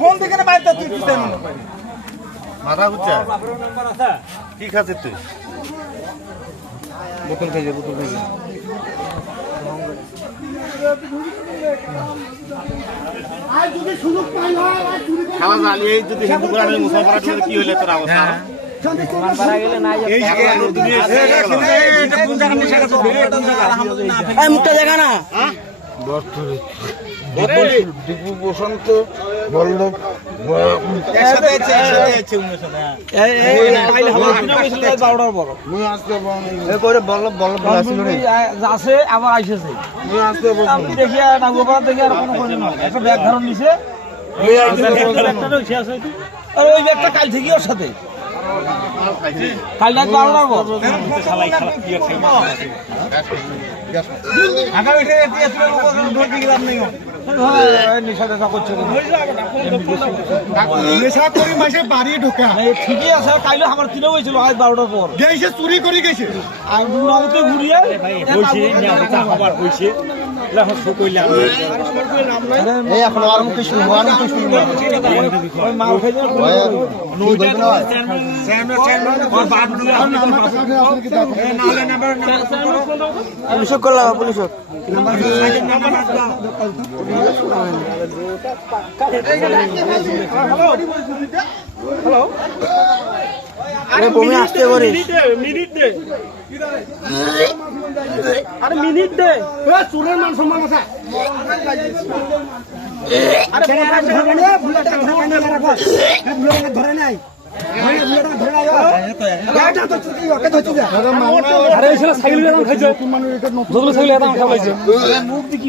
Phone থেকে না বাইরে তুই কি জানো মাথা ঘুরছে কি খাচ্ছিস তুই? বোতল খাইছে বোতল খাইছে খাওয়া জানি এই যদি হিন্দু গ্রামের মুসলমানরা যদি কি হইলে তোর অবস্থা মুখটা দেখা না দীপু বসন্ত বল্লভ আছে আবার আইসেছে আমি দেখি নাগোপাড়া দেখি আর কোনো একটা ব্যাগ ধারণ নিছে আরে ওই ব্যাগটা কাল থেকে ওর সাথে কাল রাত 12টার পর ঠিকই আছে কাইলে আমার কিনে হয়েছিল আজ 12টার পর গেছে চুরি করে গেছে আর নগদে ঘুরিয়ে এখন আর মুখে শুনবো আর মুখে শুনবো পুলিশ করলাম পুলিশ হ্যালো বমি আসতে পারে আরে মিনিট দে চুরের মান সম্মান আছে ধরে নাই মুখ দিয়ে কি